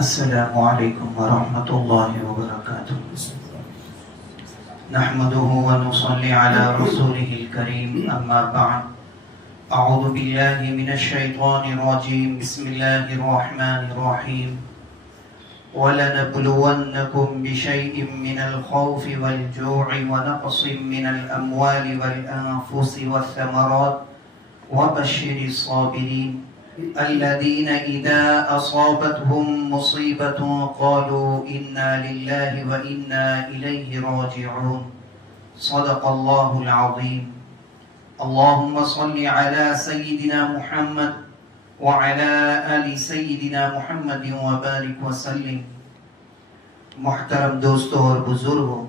السلام علیکم ورحمۃ اللہ وبرکاتہ نحمده ونصلي على رسوله الكريم اما بعد اعوذ باللہ من الشیطان الرجیم بسم اللہ الرحمن الرحیم وَلَنَبْلُوَنَّكُمْ بِشَيْءٍ مِّنَ الْخَوْفِ وَالْجُوعِ وَنَقْصٍ مِّنَ الْأَمْوَالِ وَالْأَنفُسِ وَالثَّمَرَاتِ وَبَشِّرِ الصَّابِرِينَ الذين إذا أصابتهم مصيبة قالوا إنا لله وإنا إليه راجعون صدق الله العظيم اللهم صل على سيدنا محمد وعلى آل سيدنا محمد وبارك وسلم. محترم دوستو اور بزرگوں،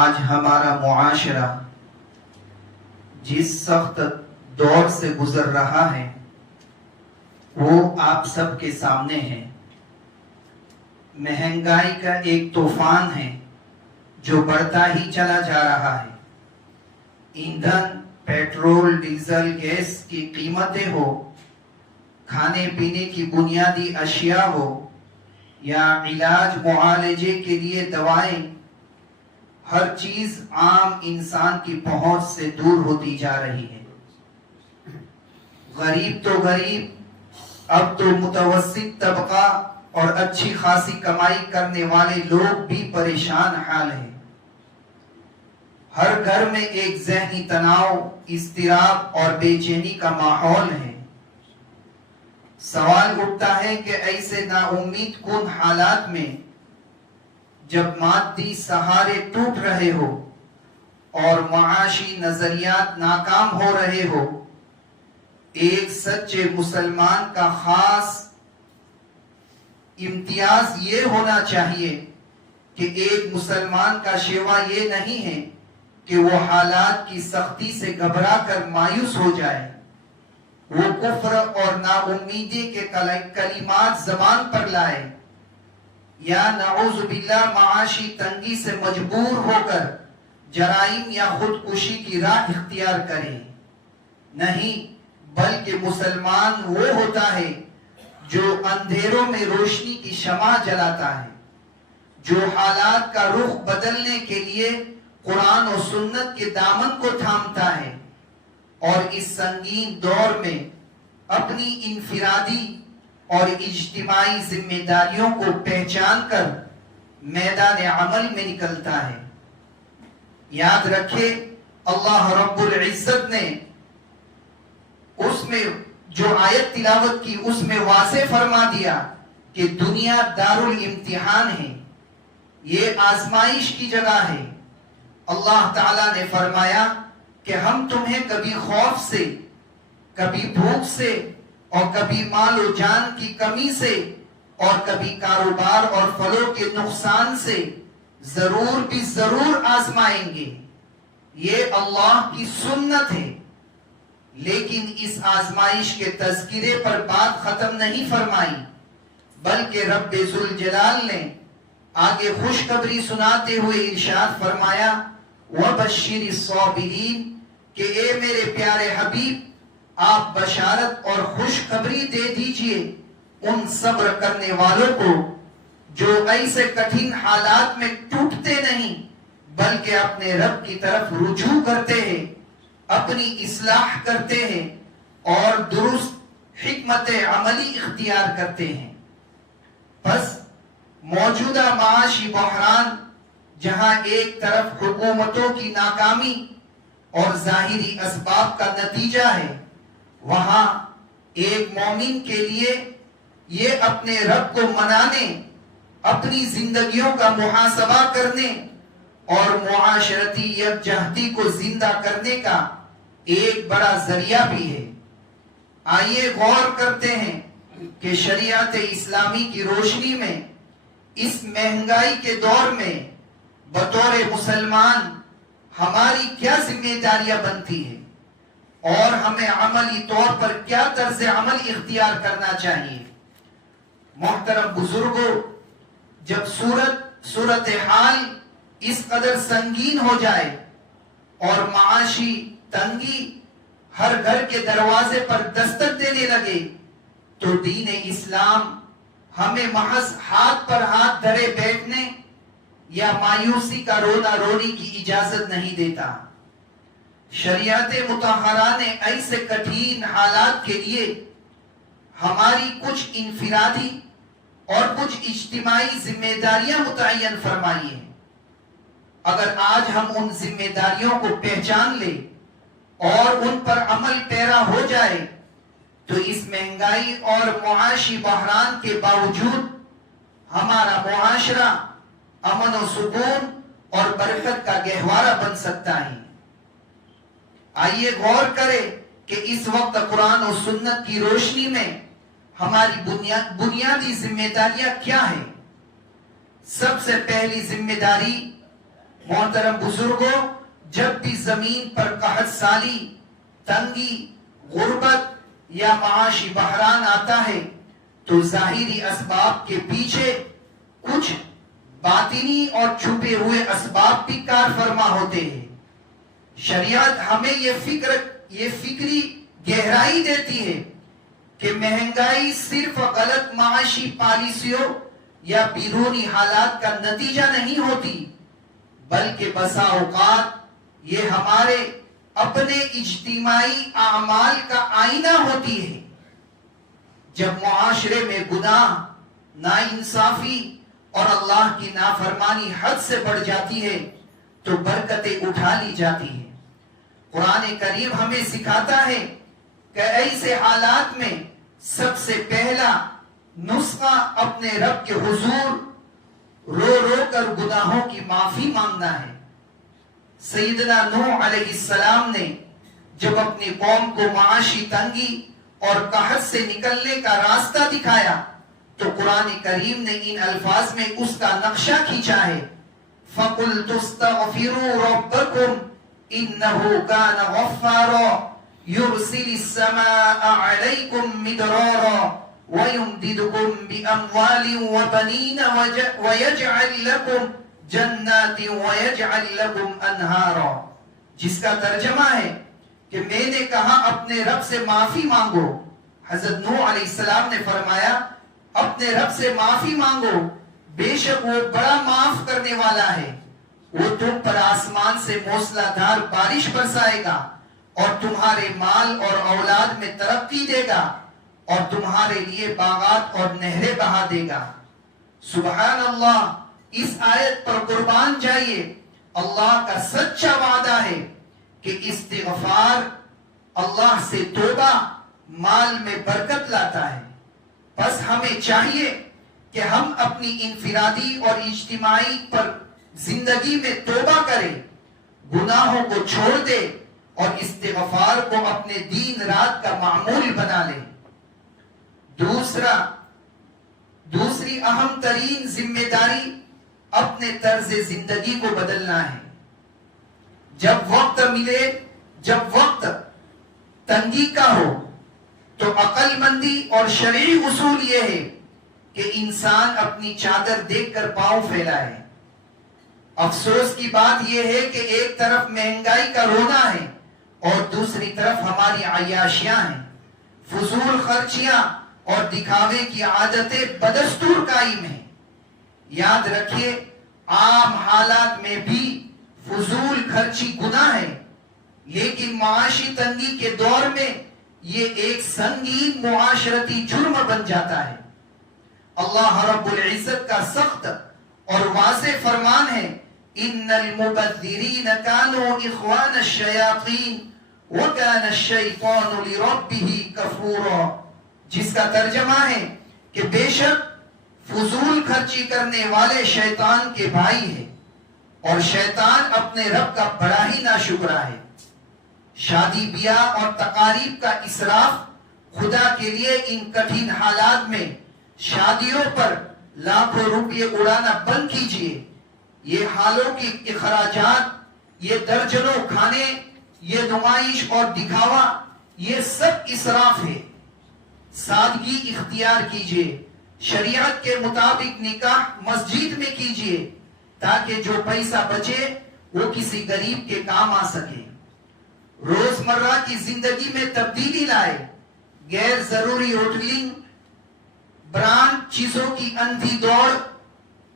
آج ہمارا معاشرہ جس سخت دور سے گزر رہا ہے وہ آپ سب کے سامنے ہے. مہنگائی کا ایک طوفان ہے جو بڑھتا ہی چلا جا رہا ہے. ایندھن، پیٹرول، ڈیزل، گیس کی قیمتیں ہو، کھانے پینے کی بنیادی اشیاء ہو یا علاج معالجے کے لیے دوائیں، ہر چیز عام انسان کی پہنچ سے دور ہوتی جا رہی ہے. غریب تو غریب، اب تو متوسط طبقہ اور اچھی خاصی کمائی کرنے والے لوگ بھی پریشان حال ہیں. ہر گھر میں ایک ذہنی تناؤ، اضطراب اور بے چینی کا ماحول ہے. سوال اٹھتا ہے کہ ایسے نا امید کن حالات میں جب مادی سہارے ٹوٹ رہے ہو اور معاشی نظریات ناکام ہو رہے ہو، ایک سچے مسلمان کا خاص امتیاز یہ ہونا چاہیے کہ ایک مسلمان کا شیوا یہ نہیں ہے کہ وہ حالات کی سختی سے گھبرا کر مایوس ہو جائے، وہ کفر اور نا امیدی کے کلمات زبان پر لائے یا نعوذ باللہ معاشی تنگی سے مجبور ہو کر جرائم یا خودکشی کی راہ اختیار کرے. نہیں، بلکہ مسلمان وہ ہوتا ہے جو اندھیروں میں روشنی کی شمع جلاتا ہے، جو حالات کا رخ بدلنے کے لیے قرآن و سنت کے دامن کو تھامتا ہے اور اس سنگین دور میں اپنی انفرادی اور اجتماعی ذمہ داریوں کو پہچان کر میدان عمل میں نکلتا ہے. یاد رکھے، اللہ رب العزت نے اس میں جو آیت تلاوت کی اس میں واضح فرما دیا کہ دنیا دارالامتحان ہے، یہ آزمائش کی جگہ ہے. اللہ تعالیٰ نے فرمایا کہ ہم تمہیں کبھی خوف سے، کبھی بھوک سے اور کبھی مال و جان کی کمی سے اور کبھی کاروبار اور فلوں کے نقصان سے ضرور بھی ضرور آزمائیں گے. یہ اللہ کی سنت ہے. لیکن اس آزمائش کے تذکرے پر بات ختم نہیں فرمائی، بلکہ رب ذوالجلال نے آگے خوشخبری سناتے ہوئے ارشاد فرمایا وَبَشِّرِ الصَّابِرِينَ کہ اے میرے پیارے حبیب، آپ بشارت اور خوشخبری دے دیجئے ان صبر کرنے والوں کو جو ایسے کٹھن حالات میں ٹوٹتے نہیں بلکہ اپنے رب کی طرف رجوع کرتے ہیں، اپنی اصلاح کرتے ہیں اور درست حکمت عملی اختیار کرتے ہیں. پس موجودہ معاشی بحران جہاں ایک طرف حکومتوں کی ناکامی اور ظاہری اسباب کا نتیجہ ہے، وہاں ایک مومن کے لیے یہ اپنے رب کو منانے، اپنی زندگیوں کا محاسبہ کرنے اور معاشرتی یکجہتی کو زندہ کرنے کا ایک بڑا ذریعہ بھی ہے. آئیے غور کرتے ہیں کہ شریعت اسلامی کی روشنی میں اس مہنگائی کے دور میں بطور مسلمان ہماری کیا ذمہ داریاں بنتی ہیں اور ہمیں عملی طور پر کیا طرز عمل اختیار کرنا چاہیے. محترم بزرگوں، جب صورتحال اس قدر سنگین ہو جائے اور معاشی تنگی ہر گھر کے دروازے پر دستک دینے لگے تو دین اسلام ہمیں محض ہاتھ پر ہاتھ دھرے بیٹھنے یا مایوسی کا رونا رونی کی اجازت نہیں دیتا۔ شریعت مطہرہ نے ایسے کٹھین حالات کے لیے ہماری کچھ انفرادی اور کچھ اجتماعی ذمہ داریاں متعین فرمائی ہیں۔ اگر آج ہم ان ذمہ داریوں کو پہچان لیں اور ان پر عمل پیرا ہو جائے تو اس مہنگائی اور معاشی بحران کے باوجود ہمارا معاشرہ امن و سکون اور برکت کا گہوارہ بن سکتا ہے۔ آئیے غور کریں کہ اس وقت قرآن و سنت کی روشنی میں ہماری بنیادی ذمہ داریاں کیا ہیں۔ سب سے پہلی ذمہ داری محترم بزرگوں، جب بھی زمین پر قحط سالی، تنگی، غربت یا معاشی بحران آتا ہے تو ظاہری اسباب کے پیچھے کچھ باطنی اور چھپے ہوئے اسباب بھی کار فرما ہوتے ہیں۔ شریعت ہمیں یہ فکری گہرائی دیتی ہے کہ مہنگائی صرف غلط معاشی پالیسیوں یا بیرونی حالات کا نتیجہ نہیں ہوتی، بلکہ بسا اوقات یہ ہمارے اپنے اجتماعی اعمال کا آئینہ ہوتی ہے۔ جب معاشرے میں گناہ، ناانصافی اور اللہ کی نافرمانی حد سے بڑھ جاتی ہے تو برکتیں اٹھا لی جاتی ہیں۔ قرآن کریم ہمیں سکھاتا ہے کہ ایسے حالات میں سب سے پہلا نسخہ اپنے رب کے حضور رو رو کر گناہوں کی معافی مانگنا ہے۔ سیدنا نوح علیہ السلام نے جب اپنی قوم کو معاشی تنگی اور قحط سے نکلنے کا راستہ دکھایا تو قرآن کریم نے ان الفاظ میں اس کا نقشہ کھینچا ہے، فَقُلْتُ اسْتَغْفِرُوا رَبَّكُمْ إِنَّهُ كَانَ غَفَّارًا يُرْسِلِ السَّمَاءَ عَلَيْكُمْ مِدْرَارًا وَيُمْدِدْكُمْ بِأَمْوَالٍ وَبَنِينَ وَيَجْعَلْ لَكُمْ جَنَّاتٍ وَيَجْعَلْ لَكُمْ أَنْهَارًا، جس کا ترجمہ ہے کہ میں نے کہا اپنے رب سے معافی مانگو۔ حضرت نوح علیہ السلام نے فرمایا اپنے رب سے معافی مانگو، بے شک وہ بڑا معاف کرنے والا ہے، وہ تم پر آسمان سے موسلادھار بارش برسائے گا اور تمہارے مال اور اولاد میں ترقی دے گا اور تمہارے لیے باغات اور نہریں بہا دے گا۔ سبحان اللہ، اس آیت پر قربان جائیے، اللہ کا سچا وعدہ ہے کہ استغفار، اللہ سے توبہ مال میں برکت لاتا ہے۔ بس ہمیں چاہیے کہ ہم اپنی انفرادی اور اجتماعی پر زندگی میں توبہ کریں، گناہوں کو چھوڑ دے اور استغفار کو اپنے دین رات کا معمول بنا لیں۔ دوسری اہم ترین ذمہ داری اپنے طرز زندگی کو بدلنا ہے۔ جب وقت تنگی کا ہو تو عقل مندی اور شرعی اصول یہ ہے کہ انسان اپنی چادر دیکھ کر پاؤں پھیلائے۔ افسوس کی بات یہ ہے کہ ایک طرف مہنگائی کا رونا ہے اور دوسری طرف ہماری عیاشیاں ہیں، فضول خرچیاں اور دکھاوے کی عادتیں بدستور قائم ہیں۔ یاد رکھیے، عام حالات میں بھی فضول خرچی گناہ ہے، لیکن معاشی تنگی کے دور میں یہ ایک سنگین معاشرتی جرم بن جاتا ہے۔ اللہ رب العزت کا سخت اور واضح فرمان ہے، ان المبذرین کانوا اخوان الشیاطین وکان الشیطان لربہ کفورا، جس کا ترجمہ ہے کہ بے شک فضول خرچی کرنے والے شیطان کے بھائی ہیں اور شیطان اپنے رب کا بڑا ہی ناشکرا ہے۔ شادی بیاہ اور تقاریب کا اسراف خدا کے لیے ان کٹھن حالات میں شادیوں پر لاکھوں روپے اڑانا بند کیجیے۔ یہ حالوں کی اخراجات، یہ درجنوں کھانے، یہ نمائش اور دکھاوا، یہ سب اسراف ہے۔ سادگی اختیار کیجیے، شریعت کے مطابق نکاح مسجد میں کیجیے تاکہ جو پیسہ بچے وہ کسی غریب کے کام آ سکے۔ روزمرہ کی زندگی میں تبدیلی لائے، غیر ضروری ہوٹلنگ، برانڈ چیزوں کی اندھی دوڑ،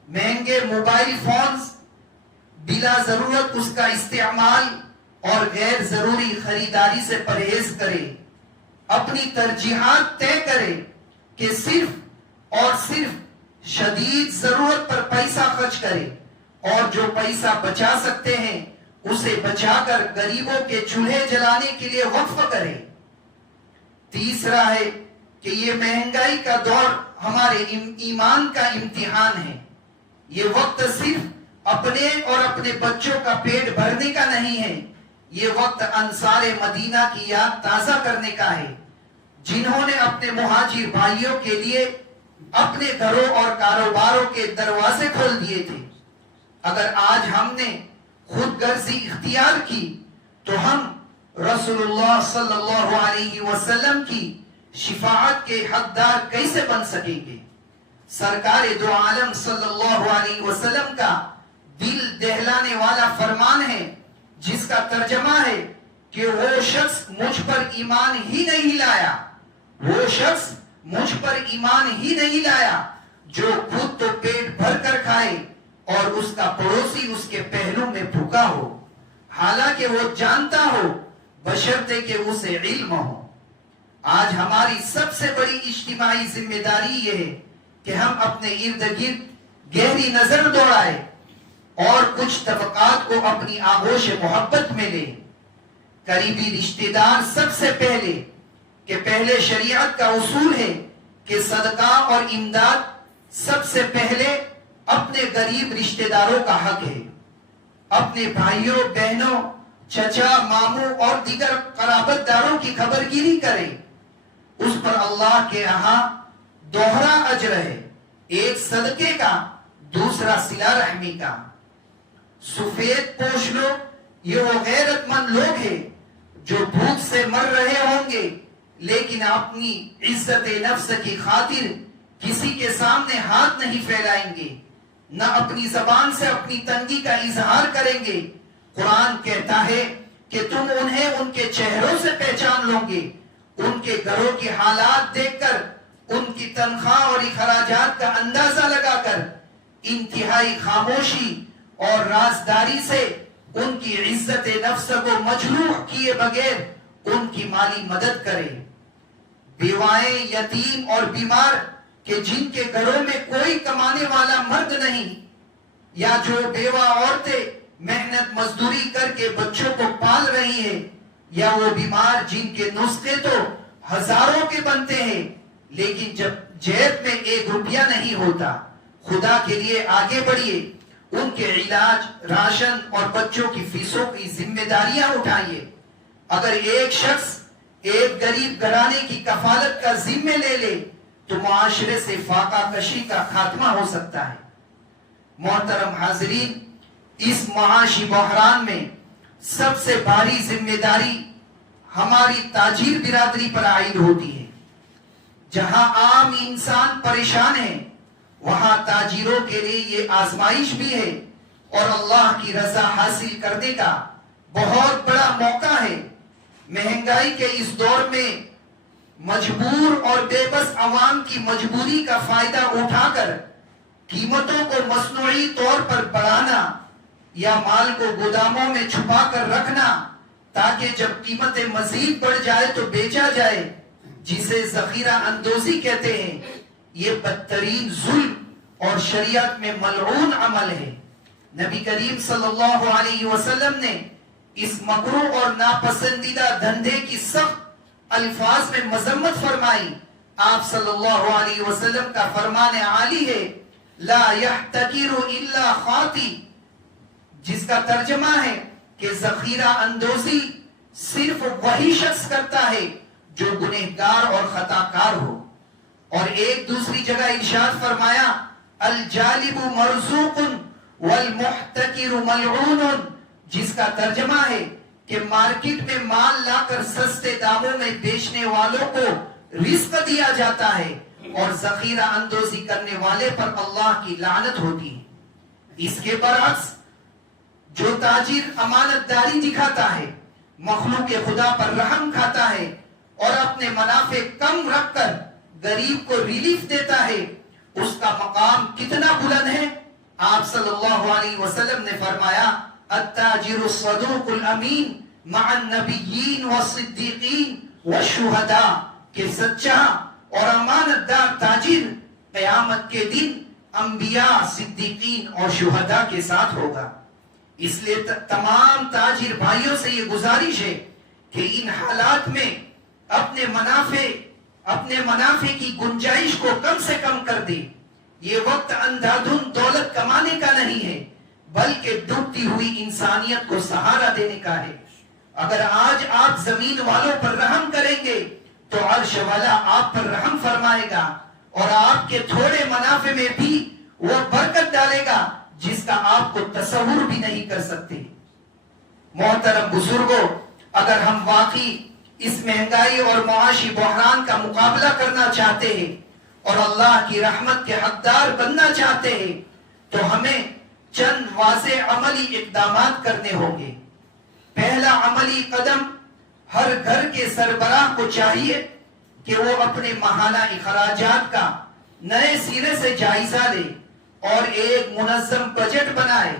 مہنگے موبائل فونز، بلا ضرورت اس کا استعمال اور غیر ضروری خریداری سے پرہیز کرے، اپنی ترجیحات طے کرے کہ صرف اور صرف شدید ضرورت پر پیسہ خرچ کرے، اور جو پیسہ بچا سکتے ہیں اسے بچا کر غریبوں کے چولہے جلانے کے لیے وقف کرے۔ تیسرا ہے کہ یہ مہنگائی کا دور ہمارے ایمان کا امتحان ہے۔ یہ وقت صرف اپنے اور اپنے بچوں کا پیٹ بھرنے کا نہیں ہے، یہ وقت انصار مدینہ کی یاد تازہ کرنے کا ہے، جنہوں نے اپنے مہاجر بھائیوں کے لیے اپنے گھروں اور کاروباروں کے دروازے کھول دیے تھے۔ اگر آج ہم نے خود غرضی اختیار کی تو ہم رسول اللہ صلی اللہ علیہ وسلم کی شفاعت کے حقدار کیسے بن سکیں گے؟ سرکار دو عالم صلی اللہ علیہ وسلم کا دل دہلانے والا فرمان ہے، جس کا ترجمہ ہے کہ وہ شخص مجھ پر ایمان ہی نہیں لایا، وہ شخص مجھ پر ایمان ہی نہیں لایا جو خود تو پیٹ بھر کر کھائے اور اس کا پڑوسی اس کے پہلو میں بھوکا ہو، حالانکہ وہ جانتا ہو بشرطے کہ اسے علم ہو۔ آج ہماری سب سے بڑی اجتماعی ذمہ داری یہ ہے کہ ہم اپنے ارد گرد گہری نظر دوڑائیں اور کچھ طبقات کو اپنی آغوش محبت میں لیں۔ قریبی رشتہ دار سب سے پہلے شریعت کا اصول ہے کہ صدقہ اور امداد سب سے پہلے اپنے غریب رشتہ داروں کا حق ہے۔ اپنے بھائیوں، بہنوں، چچا، ماموں اور دیگر قرابت داروں کی خبرگیری کرے، اس پر اللہ کے یہاں دوہرا اجر ہے، ایک صدقے کا، دوسرا صلہ رحمی کا۔ سفید پوش لوگ یہ وہ غیرت مند لوگ ہیں جو بھوک سے مر رہے ہوں گے لیکن اپنی عزت نفس کی خاطر کسی کے سامنے ہاتھ نہیں پھیلائیں گے، نہ اپنی زبان سے اپنی تنگی کا اظہار کریں گے۔ قرآن کہتا ہے کہ تم انہیں ان کے چہروں سے پہچان لو گے، ان کے گھروں کے حالات دیکھ کر، ان کی تنخواہ اور اخراجات کا اندازہ لگا کر انتہائی خاموشی اور رازداری سے ان کی عزت نفس کو مجروح کیے بغیر ان کی مالی مدد کرے۔ بیوائیں، یتیم اور بیمار کہ جن کے گھروں میں کوئی کمانے والا مرد نہیں، یا جو بیوہ عورتیں محنت مزدوری کر کے بچوں کو پال رہی ہیں، یا وہ بیمار جن کے نسخے تو ہزاروں کے بنتے ہیں لیکن جب جیب میں 1 روپیہ نہیں ہوتا، خدا کے لیے آگے بڑھیے، ان کے علاج، راشن اور بچوں کی فیسوں کی ذمہ داریاں اٹھائیے۔ اگر ایک شخص ایک غریب گھرانے کی کفالت کا ذمہ لے لے تو معاشرے سے فاقہ کشی کا خاتمہ ہو سکتا ہے۔ محترم حاضرین، اس معاشی بحران میں سب سے بھاری ذمہ داری ہماری تاجر برادری پر عائد ہوتی ہے۔ جہاں عام انسان پریشان ہے، وہاں تاجروں کے لیے یہ آزمائش بھی ہے اور اللہ کی رضا حاصل کرنے کا بہت بڑا موقع ہے۔ مہنگائی کے اس دور میں مجبور اور بے بس عوام کی مجبوری کا فائدہ اٹھا کر قیمتوں کو مصنوعی طور پر بڑھانا یا مال کو گوداموں میں چھپا کر رکھنا تاکہ جب قیمتیں مزید بڑھ جائے تو بیچا جائے، جسے ذخیرہ اندوزی کہتے ہیں، یہ بدترین ظلم اور شریعت میں ملعون عمل ہے۔ نبی کریم صلی اللہ علیہ وسلم نے اس مکروہ اور ناپسندیدہ دھندے کی سخت الفاظ میں مذمت فرمائی۔ آپ صلی اللہ علیہ وسلم کا فرمان عالی ہے، لا يحتکر الا خاطی، جس کا ترجمہ ہے کہ ذخیرہ اندوزی صرف وہی شخص کرتا ہے جو گنہگار اور خطا کار ہو۔ اور ایک دوسری جگہ ارشاد فرمایا، الجالب مرزوق والمحتکر ملعون، جس کا ترجمہ ہے کہ مارکیٹ میں مال لا کر سستے داموں میں بیچنے والوں کو رزق دیا جاتا ہے اور ذخیرہ اندوزی کرنے والے پر اللہ کی لعنت ہوتی ہے۔ اس کے برعکس جو تاجر امانت داری دکھاتا ہے، مخلوق خدا پر رحم کھاتا ہے اور اپنے منافع کم رکھ کر غریب کو ریلیف دیتا ہے، اس کا مقام کتنا بلند ہے. آپ صلی اللہ علیہ وسلم نے فرمایا التاجر الصدوق الامین مع النبیین والصدیقین والشہداء، کہ سچا اور امانت دار تاجر قیامت کے دن انبیاء، صدیقین اور شہداء کے ساتھ ہوگا. اس لیے تمام تاجر بھائیوں سے یہ گزارش ہے کہ ان حالات میں اپنے منافع کی گنجائش کو کم سے کم کر دے. یہ وقت اندھا دھند دولت کمانے کا نہیں ہے، بلکہ ڈوبتی ہوئی انسانیت کو سہارا دینے کا ہے. اگر آج آپ زمین والوں پر رحم کریں گے تو عرش والا آپ پر رحم فرمائے گا اور آپ کے تھوڑے منافع میں بھی وہ برکت ڈالے گا جس کا آپ کو تصور بھی نہیں کر سکتے. محترم بزرگوں، اگر ہم واقعی اس مہنگائی اور معاشی بحران کا مقابلہ کرنا چاہتے ہیں اور اللہ کی رحمت کے حقدار بننا چاہتے ہیں تو ہمیں چند واضح عملی اقدامات کرنے ہوں گے. پہلا عملی قدم، ہر گھر کے سربراہ کو چاہیے کہ وہ اپنے ماہانہ اخراجات کا نئے سرے سے جائزہ لے اور ایک منظم بجٹ بنائے.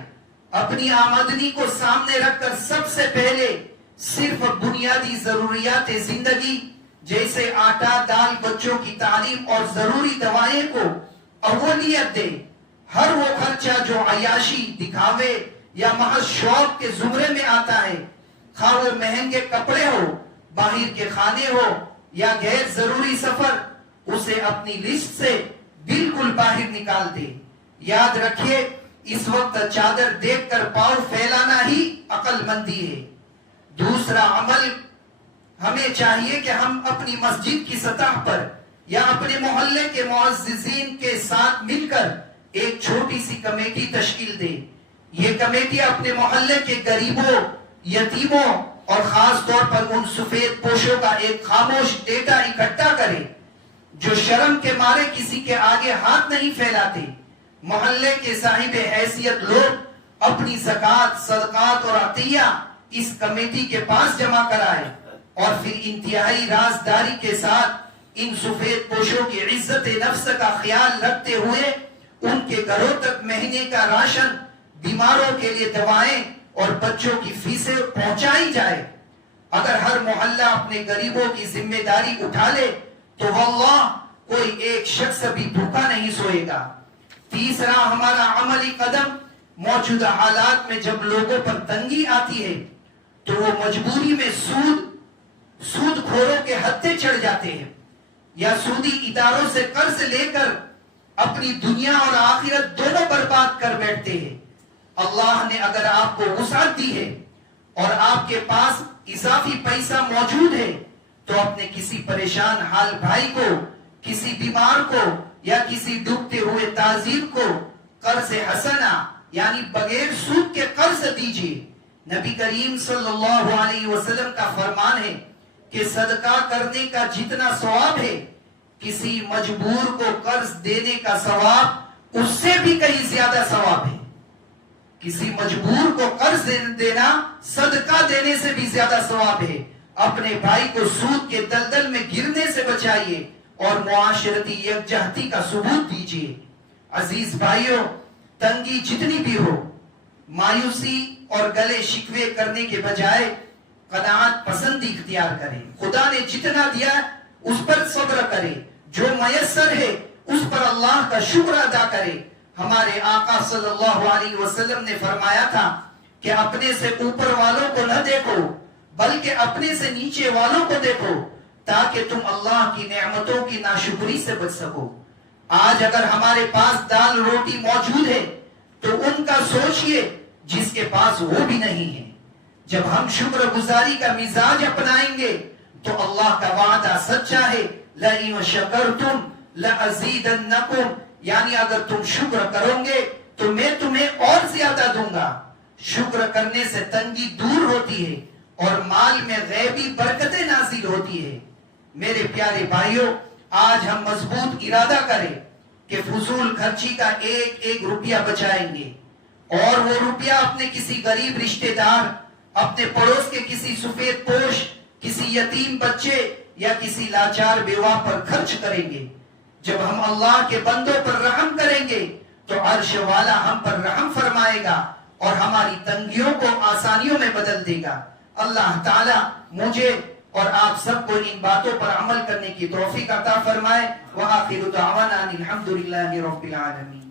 اپنی آمدنی کو سامنے رکھ کر سب سے پہلے صرف بنیادی ضروریات زندگی جیسے آٹا، دال، بچوں کی تعلیم اور ضروری دوائیں کو اولویت دے. ہر وہ خرچہ جو عیاشی، دکھاوے یا محض شوق کے زمرے میں آتا ہے، خواہ وہ مہنگے کپڑے ہو، باہر کے کھانے ہو یا غیر ضروری سفر، اسے اپنی لسٹ سے بالکل باہر نکال دے. یاد رکھیے، اس وقت چادر دیکھ کر پاؤں پھیلانا ہی عقل مندی ہے. دوسرا عمل، ہمیں چاہیے کہ ہم اپنی مسجد کی سطح پر یا اپنے محلے کے معززین کے ساتھ مل کر ایک چھوٹی سی کمیٹی تشکیل دیں. یہ کمیٹی اپنے محلے کے غریبوں، یتیموں اور خاص طور پر ان سفید پوشوں کا ایک خاموش ڈیٹا اکٹھا کرے جو شرم کے مارے کسی کے آگے ہاتھ نہیں پھیلاتے. محلے کے صاحب حیثیت لوگ اپنی زکوٰۃ، صدقات اور عطیہ اس کمیٹی کے پاس جمع کرائے اور پھر انتہائی رازداری کے ساتھ ان سفید پوشوں کی عزت نفس کا خیال رکھتے ہوئے ان کے گھروں تک مہینے کا راشن، بیماروں کے لیے دوائیں اور بچوں کی فیسیں پہنچائی جائے. اگر ہر محلہ اپنے غریبوں کی ذمہ داری اٹھا لے تو واللہ کوئی ایک شخص بھی بھوکا نہیں سوئے گا. تیسرا ہمارا عملی قدم، موجودہ حالات میں جب لوگوں پر تنگی آتی ہے تو وہ مجبوری میں سود خوروں کے ہتھے چڑھ جاتے ہیں یا سودی اداروں سے قرض لے کر اپنی دنیا اور آخرت دونوں برباد کر بیٹھتے ہیں. اللہ نے اگر آپ کو وسعت دی ہے اور آپ کے پاس اضافی پیسہ موجود ہے تو اپنے کسی پریشان حال بھائی کو، کسی بیمار کو یا کسی ڈوبتے ہوئے تاجر کو قرض حسنہ یعنی بغیر سود کے قرض دیجیے. نبی کریم صلی اللہ علیہ وسلم کا فرمان ہے کہ صدقہ کرنے کا جتنا ثواب ہے، کسی مجبور کو قرض دینے کا ثواب اس سے بھی کہیں زیادہ ثواب ہے. کسی مجبور کو قرض دینا صدقہ دینے سے بھی زیادہ ثواب ہے. اپنے بھائی کو سود کے دلدل میں گرنے سے بچائیے اور معاشرتی یکجہتی کا ثبوت دیجیے. عزیز بھائیوں، تنگی جتنی بھی ہو، مایوسی اور گلے شکوے کرنے کے بجائے قناعت پسندی اختیار کریں. خدا نے جتنا دیا اس پر صبر کرے، جو میسر ہے اس پر اللہ کا شکر ادا کرے. ہمارے آقا صلی اللہ علیہ وسلم نے فرمایا تھا کہ اپنے سے اوپر والوں کو نہ دیکھو بلکہ اپنے سے نیچے والوں کو دیکھو تاکہ تم اللہ کی نعمتوں کی ناشکری سے بچ سکو. آج اگر ہمارے پاس دال روٹی موجود ہے تو ان کا سوچئے جس کے پاس وہ بھی نہیں ہے. جب ہم شکر گزاری کا مزاج اپنائیں گے تو اللہ کا وعدہ سچا ہے، لَئِن شَكَرْتُمْ لَأَزِيدَنَّكُمْ، یعنی اگر تم شکر کرو گے تو میں تمہیں اور زیادہ دوں گا. شکر کرنے سے تنگی دور ہوتی ہے اور مال میں غیبی برکتیں نازل ہوتی ہے. میرے پیارے بھائیوں، آج ہم مضبوط ارادہ کریں کہ فضول خرچی کا ایک ایک روپیہ بچائیں گے اور وہ روپیہ اپنے کسی غریب رشتہ دار، اپنے پڑوس کے کسی سفید پوش، کسی یتیم بچے یا کسی لاچار بیوہ پر خرچ کریں گے. جب ہم اللہ کے بندوں پر رحم کریں گے تو عرش والا ہم پر رحم فرمائے گا اور ہماری تنگیوں کو آسانیوں میں بدل دے گا. اللہ تعالی مجھے اور آپ سب کو ان باتوں پر عمل کرنے کی توفیق عطا فرمائے. وآخر دعوانا الحمدللہ رب العالمین.